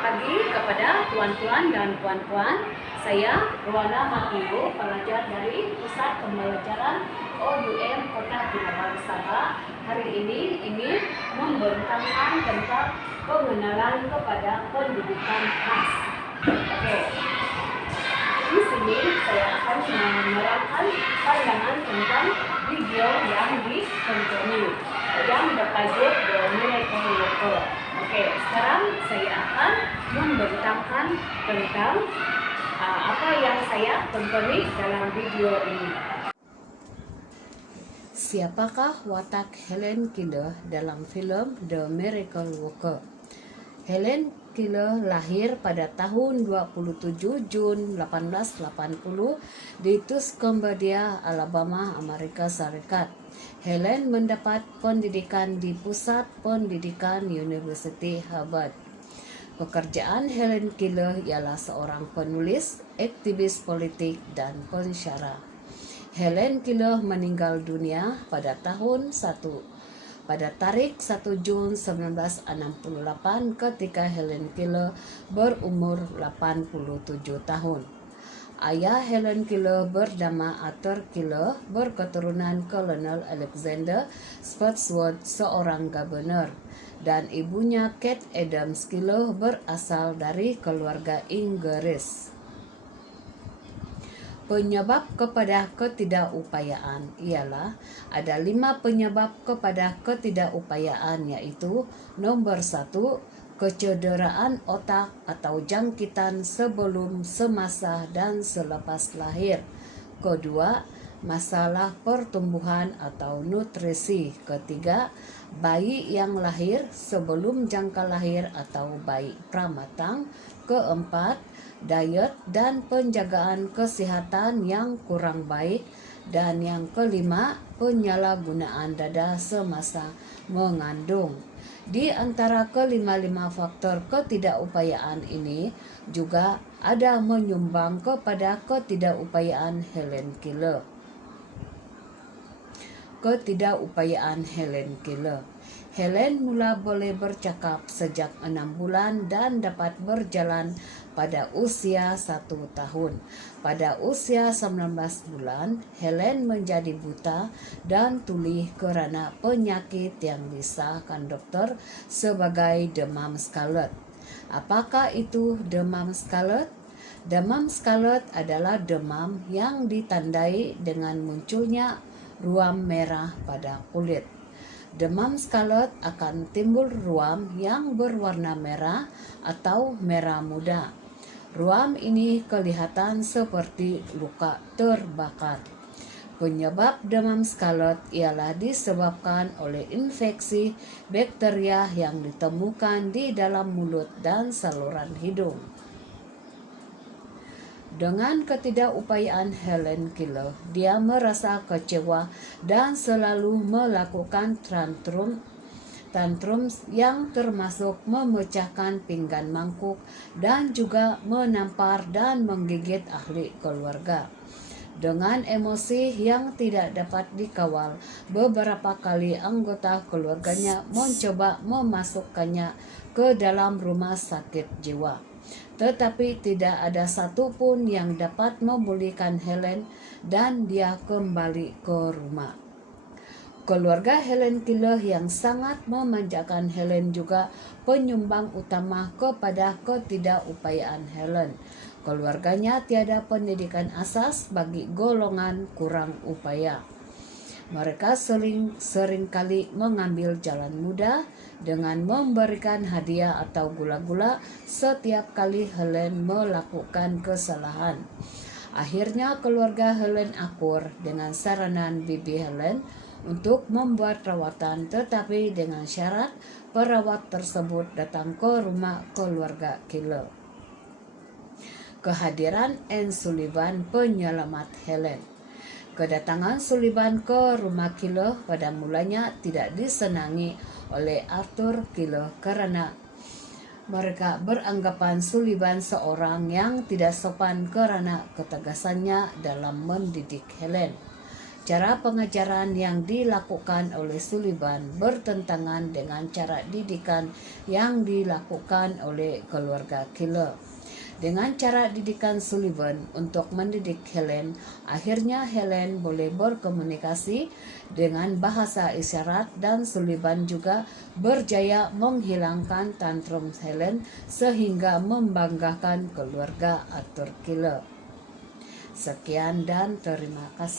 Pagi kepada tuan-tuan dan puan-puan, saya Ruana Matiwo, pelajar dari Pusat Pembelajaran OUM Kota Kinabalu Sabah. Hari ini ingin membentangkan tentang pengenalan kepada pendidikan khas. Oke, di sini saya akan menerangkan pandangan tentang video yang ditonton yang bertajuk The Miracle Worker. Oke, sekarang saya akan membentangkan tentang apa yang saya tonton dalam video ini. Siapakah watak Helen Keller dalam film The Miracle Worker? Helen Keller lahir pada tahun 27 Jun 1880 di Tuscumbia, Alabama, Amerika Serikat. Helen mendapat pendidikan di Pusat Pendidikan University Harvard. Pekerjaan Helen Keller ialah seorang penulis, aktivis politik, dan pensyarah. Helen Keller meninggal dunia pada tarikh 1 Jun 1968 ketika Helen Keller berumur 87 tahun. Ayah Helen Keller bernama Arthur Keller berketurunan Kolonel Alexander Spotswood, seorang gubernur, dan ibunya Kate Adams Keller berasal dari keluarga Inggris. Penyebab kepada ketidakupayaan ialah ada 5 penyebab kepada ketidakupayaan, yaitu nomor 1, kecederaan otak atau jangkitan sebelum, semasa, dan selepas lahir. Kedua, masalah pertumbuhan atau nutrisi. Ketiga, bayi yang lahir sebelum jangka lahir atau bayi pramatang. Keempat, diet dan penjagaan kesehatan yang kurang baik. Dan yang kelima, penyalahgunaan dada semasa mengandung. Di antara kelima-lima faktor ketidakupayaan ini juga ada menyumbang kepada ketidakupayaan Helen Keller. Ketidakupayaan Helen Keller. Helen mula boleh bercakap sejak 6 bulan dan dapat berjalan pada usia 1 tahun. Pada usia 19 bulan, Helen menjadi buta dan tuli kerana penyakit yang disahkan doktor sebagai demam scarlet. Apakah itu demam scarlet? Demam scarlet adalah demam yang ditandai dengan munculnya ruam merah pada kulit. Demam scarlet akan timbul ruam yang berwarna merah atau merah muda. Ruam ini kelihatan seperti luka terbakar. Penyebab demam scarlet ialah disebabkan oleh infeksi bakteria yang ditemukan di dalam mulut dan saluran hidung. Dengan ketidakupayaan Helen Keller, dia merasa kecewa dan selalu melakukan tantrum yang termasuk memecahkan pinggan mangkuk dan juga menampar dan menggigit ahli keluarga. Dengan emosi yang tidak dapat dikawal, beberapa kali anggota keluarganya mencoba memasukkannya ke dalam rumah sakit jiwa. Tetapi tidak ada satupun yang dapat memulihkan Helen dan dia kembali ke rumah. Keluarga Helen Keller yang sangat memanjakan Helen juga penyumbang utama kepada ketidakupayaan Helen. Keluarganya tiada pendidikan asas bagi golongan kurang upaya. Mereka seringkali mengambil jalan mudah dengan memberikan hadiah atau gula-gula setiap kali Helen melakukan kesalahan. Akhirnya keluarga Helen akur dengan saranan bibi Helen untuk membuat rawatan, tetapi dengan syarat perawat tersebut datang ke rumah keluarga Keller. Kehadiran Anne Sullivan, penyelamat Helen. Kedatangan Sullivan ke rumah Keller pada mulanya tidak disenangi oleh Arthur Keller karena mereka beranggapan Sullivan seorang yang tidak sopan karena ketegasannya dalam mendidik Helen. Cara pengajaran yang dilakukan oleh Sullivan bertentangan dengan cara didikan yang dilakukan oleh keluarga Keller. Dengan cara didikan Sullivan untuk mendidik Helen, akhirnya Helen boleh berkomunikasi dengan bahasa isyarat dan Sullivan juga berjaya menghilangkan tantrum Helen sehingga membanggakan keluarga Arthur Keller. Sekian dan terima kasih.